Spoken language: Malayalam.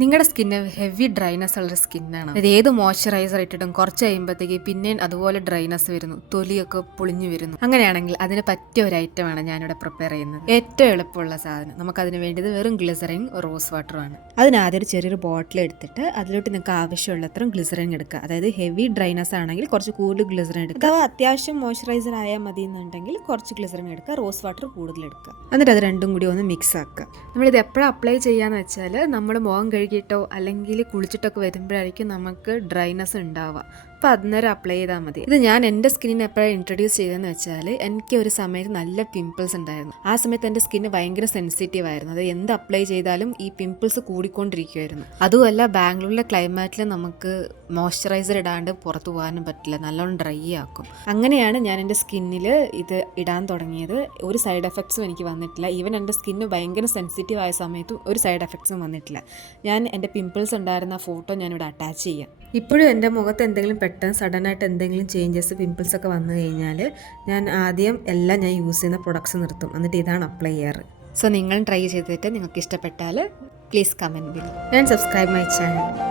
നിങ്ങളുടെ സ്കിന്ന് ഹെവി ഡ്രൈനെസ് ഉള്ള സ്കിന്നാണ്. അത് ഏത് മോയ്സ്ചറൈസർ ഇട്ടിട്ടും കുറച്ച് കഴിയുമ്പോഴത്തേക്ക് പിന്നെ അതുപോലെ ഡ്രൈനെസ് വരുന്നു, തൊലിയൊക്കെ പൊളിഞ്ഞു വരുന്നു. അങ്ങനെയാണെങ്കിൽ അതിന് പറ്റിയ ഒരു ഐറ്റമാണ് ഞാനിവിടെ പ്രിപ്പയർ ചെയ്യുന്നത്. ഏറ്റവും എളുപ്പമുള്ള സാധനം. നമുക്കതിന് വേണ്ടത് വെറും ഗ്ലിസറിൻ റോസ് വാട്ടറുമാണ്. അതിനാദ്യം ഒരു ചെറിയൊരു ബോട്ടിൽ എടുത്തിട്ട് അതിലോട്ട് നിങ്ങൾക്ക് ആവശ്യമുള്ളത്ര ഗ്ലിസറിൻ എടുക്കുക. അതായത് ഹെവി ഡ്രൈനെസ് ആണെങ്കിൽ കുറച്ച് കൂടുതൽ ഗ്ലിസറിൻ എടുക്കുക. അഥവാ അത്യാവശ്യം മോയ്സ്ചറൈസർ ആയാൽ മതി എന്നുണ്ടെങ്കിൽ കുറച്ച് ഗ്ലിസറിൻ എടുക്കുക, റോസ് വാട്ടർ കൂടുതൽ എടുക്കുക. എന്നിട്ട് അത് രണ്ടും കൂടി ഒന്ന് മിക്സ് ആക്കുക. നമ്മളിത് എപ്പോഴും അപ്ലൈ ചെയ്യാന്ന് വെച്ചാൽ നമ്മൾ മുഖം കഴുകിയിട്ടോ അല്ലെങ്കിൽ കുളിച്ചിട്ടൊക്കെ വരുമ്പോഴായിരിക്കും നമുക്ക് ഡ്രൈനെസ് ഉണ്ടാവുക. അപ്പോൾ അന്നേരം അപ്ലൈ ചെയ്താൽ മതി. ഇത് ഞാൻ എൻ്റെ സ്കിന്നിന് എപ്പോഴാണ് ഇൻട്രൊഡ്യൂസ് ചെയ്തതെന്ന് വെച്ചാൽ എനിക്ക് ഒരു സമയത്ത് നല്ല പിമ്പിൾസ് ഉണ്ടായിരുന്നു. ആ സമയത്ത് എൻ്റെ സ്കിന്ന് ഭയങ്കര സെൻസിറ്റീവ് ആയിരുന്നു. അത് എന്ത് അപ്ലൈ ചെയ്താലും ഈ പിമ്പിൾസ് കൂടിക്കൊണ്ടിരിക്കുമായിരുന്നു. അതുമല്ല ബാംഗ്ലൂരിലെ ക്ലൈമാറ്റിൽ നമുക്ക് മോയ്സ്ചറൈസർ ഇടാണ്ട് പുറത്തു പോകാനും പറ്റില്ല, നല്ലോണം ഡ്രൈ ആക്കും. അങ്ങനെയാണ് ഞാൻ എൻ്റെ സ്കിന്നിൽ ഇത് ഇടാൻ തുടങ്ങിയത്. ഒരു സൈഡ് എഫക്ട്സും എനിക്ക് വന്നിട്ടില്ല. ഈവൻ എൻ്റെ സ്കിന്ന് ഭയങ്കര സെൻസിറ്റീവ് ആയ സമയത്തും ഒരു സൈഡ് എഫക്ട്സും വന്നിട്ടില്ല. ഞാൻ എൻ്റെ പിമ്പിൾസ് ഉണ്ടായിരുന്ന ഫോട്ടോ ഞാനിവിടെ അറ്റാച്ച് ചെയ്യാം. ഇപ്പോഴും എൻ്റെ മുഖത്ത് എന്തെങ്കിലും പെട്ടെന്ന് സഡനായിട്ട് എന്തെങ്കിലും ചേഞ്ചസ് പിമ്പിൾസ് ഒക്കെ വന്നു കഴിഞ്ഞാൽ ഞാൻ ആദ്യം എല്ലാം ഞാൻ യൂസ് ചെയ്യുന്ന പ്രൊഡക്ട്സ് നിർത്തും, എന്നിട്ട് ഇതാണ് അപ്ലൈ ചെയ്യാറ്. സോ നിങ്ങളും ട്രൈ ചെയ്തിട്ട് നിങ്ങൾക്ക് ഇഷ്ടപ്പെട്ടാൽ please comment below and subscribe my channel.